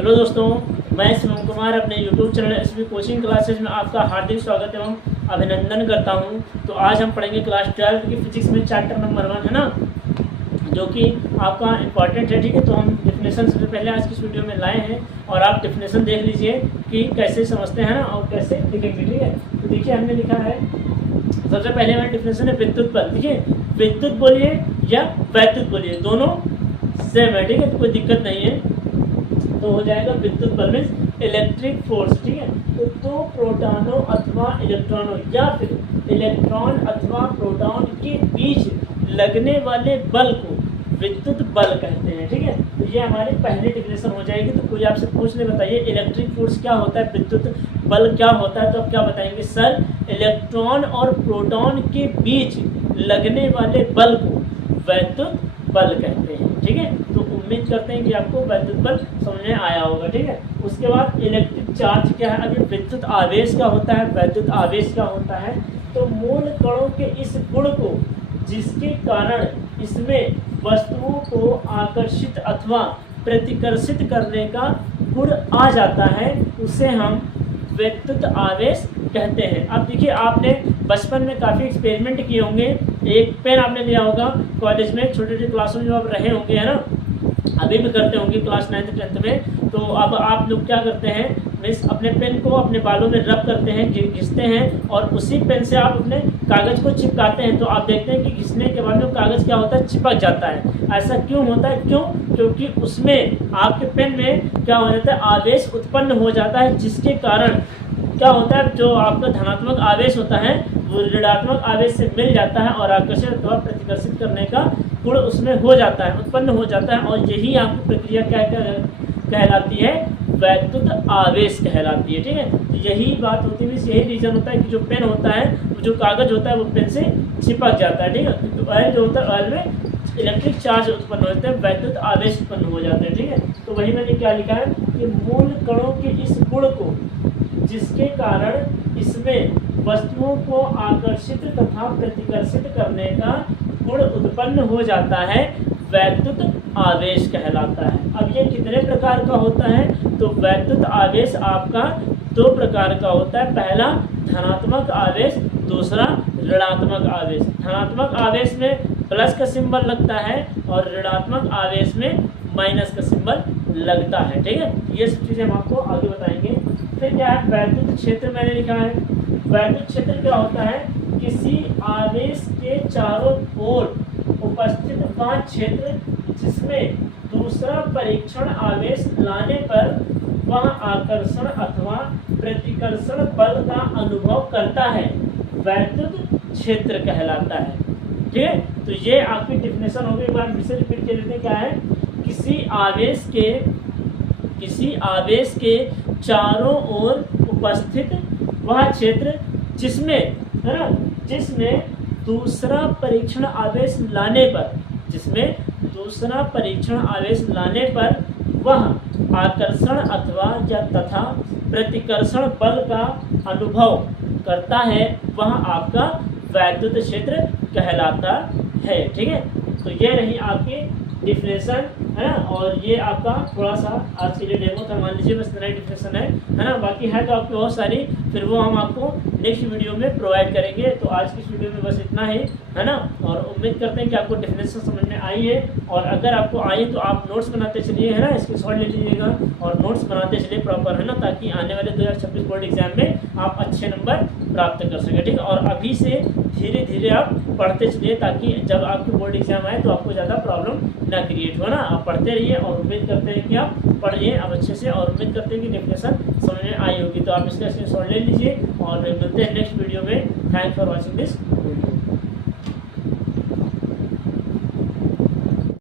Hello दोस्तों, मैं शिवम कुमार अपने YouTube channel SB coaching classes में आपका हार्दिक स्वागत एवं अभिनंदन करता हूं। तो आज हम पढ़ेंगे क्लास 12 की फिजिक्स में चैप्टर नंबर 1 है ना, जो कि आपका इम्पॉर्टेंट है। ठीक है, तो हम डिफिनेशन सबसे पहले आज की इस वीडियो में लाए हैं और आप डिफिनेशन देख लीजिए कि कैसे समझते हैं ना और कैसे लिखेंगे। ठीक है, तो देखिए हमने लिखा है सबसे पहले हमारा डिफिनेशन है विद्युत बल। देखिए विद्युत बोलिए या वैद्युत बोलिए, दोनों सेम है। ठीक है, तो कोई दिक्कत नहीं है। तो हो जाएगा विद्युत बल में इलेक्ट्रिक फोर्स। ठीक है, तो दो प्रोटॉनों अथवा इलेक्ट्रॉनों या फिर इलेक्ट्रॉन अथवा प्रोटॉन के बीच लगने वाले बल को विद्युत बल कहते हैं। ठीक है, तो ये हमारी पहली डिफिनेशन हो जाएगी। तो कोई आपसे पूछ ले बताइए इलेक्ट्रिक फोर्स क्या होता है, विद्युत बल क्या होता है, तो आप क्या बताएंगे सर इलेक्ट्रॉन और प्रोटॉन के बीच लगने वाले बल को वैद्युत बल कहते हैं। ठीक है, तो उम्मीद करते हैं कि आपको वैद्युत बल समझ में आया होगा। ठीक है, उसके बाद इलेक्ट्रिक चार्ज क्या है। अभी विद्युत आवेश क्या होता है, वैद्युत आवेश क्या होता है, तो मूल कणों के इस गुण को जिसके कारण इसमें वस्तुओं को आकर्षित अथवा प्रतिकर्षित करने का गुण आ जाता है, उसे हम विद्युत आवेश कहते हैं। अब देखिए आपने बचपन में काफ़ी एक्सपेरिमेंट किए होंगे। एक पेन आपने लिया होगा कॉलेज में, छोटे छोटे क्लासों में जो आप रहे होंगे, है ना, अभी भी करते होंगे क्लास 9th 10th में। तो अब आप लोग क्या करते हैं, मीन्स अपने पेन को अपने बालों में रब करते हैं, घिसते हैं और उसी पेन से आप अपने कागज़ को चिपकाते हैं। तो आप देखते हैं कि घिसने के बाद में कागज़ क्या होता है, चिपक जाता है। ऐसा क्यों होता है, क्यों? क्योंकि उसमें आपके पेन में क्या हो जाता है, आवेश उत्पन्न हो जाता है, जिसके कारण क्या होता है, जो आपका धनात्मक आवेश होता है वो ऋणात्मक आवेश से मिल जाता है और आकर्षित अथवा प्रतिकर्षित करने का गुण उसमें हो जाता है, उत्पन्न हो जाता है। और यही आपकी प्रक्रिया क्या कहलाती है, वैद्युत आवेश कहलाती है। ठीक है, तो यही बात होती है, यही रीजन होता है कि जो पेन होता है, जो कागज होता है वो पेन से चिपक जाता है। ठीक है, तो ऑयल जो होता है, ऑयल में इलेक्ट्रिक चार्ज उत्पन्न होते हैं, वैद्युत आवेश उत्पन्न हो जाते हैं। ठीक है, तो वही मैंने क्या लिखा है कि मूल कणों के इस गुण को जिसके कारण इसमें वस्तुओं को आकर्षित तथा प्रतिकर्षित करने का गुण उत्पन्न हो जाता है, वैद्युत आवेश कहलाता है। अब ये कितने प्रकार का होता है, तो वैद्युत आवेश आपका दो प्रकार का होता है। पहला धनात्मक आवेश, दूसरा ऋणात्मक आवेश। धनात्मक आवेश में प्लस का सिंबल लगता है और ऋणात्मक आवेश में माइनस का सिंबल लगता है। ठीक है, ये सब चीज़ें हम आपको आगे बताएंगे। फिर क्या है वैद्युत क्षेत्र, मैंने लिखा है वैद्युत क्षेत्र क्या होता है, किसी आवेश के चारों ओर उपस्थित वह क्षेत्र जिसमें दूसरा परीक्षण आवेश लाने पर वह आकर्षण अथवा प्रतिकर्षण बल का अनुभव करता है, वैद्युत क्षेत्र कहलाता है। ठीक है, तो ये आपकी डिफिनेशन होगी। एक बार फिर से रिपीट कर लेते हैं, क्या है, किसी आवेश के चारों ओर उपस्थित वह क्षेत्र जिसमें, है ना, जिसमें दूसरा परीक्षण आवेश लाने पर वह आकर्षण अथवा या तथा प्रतिकर्षण बल का अनुभव करता है, वह आपका वैद्युत क्षेत्र कहलाता है। ठीक है, तो ये रही आपकी डिफिनेशन, है ना, और ये आपका थोड़ा सा आज के लिए डेमो था, मान लीजिए बस नई डिफिनेशन है ना, बाकी है तो आपकी बहुत सारी, फिर वो हम आपको नेक्स्ट वीडियो में प्रोवाइड करेंगे। तो आज की इस वीडियो में बस इतना ही, है ना, और उम्मीद करते हैं कि आपको डिफिनेशन समझ में आई है। और अगर आपको आई तो आप नोट्स बनाते चलिए, है ना, स्क्रीनशॉट ले लीजिएगा और नोट्स बनाते चलिए प्रॉपर, है ना, ताकि आने वाले 2026 बोर्ड एग्जाम में आप अच्छे नंबर प्राप्त कर सकें। ठीक है, और अभी से धीरे धीरे आप पढ़ते चलिए ताकि जब आपके बोर्ड एग्जाम आए तो आपको ज़्यादा प्रॉब्लम ना क्रिएट हो ना। आप पढ़ते रहिए और उम्मीद करते हैं कि आप पढ़िए अब अच्छे से, और उम्मीद करते हैं कि डिफिनेशन समझ में आई होगी। तो आप इसका स्क्रीनशॉट ले लीजिए और मिलते हैं नेक्स्ट वीडियो में। Thanks for watching this.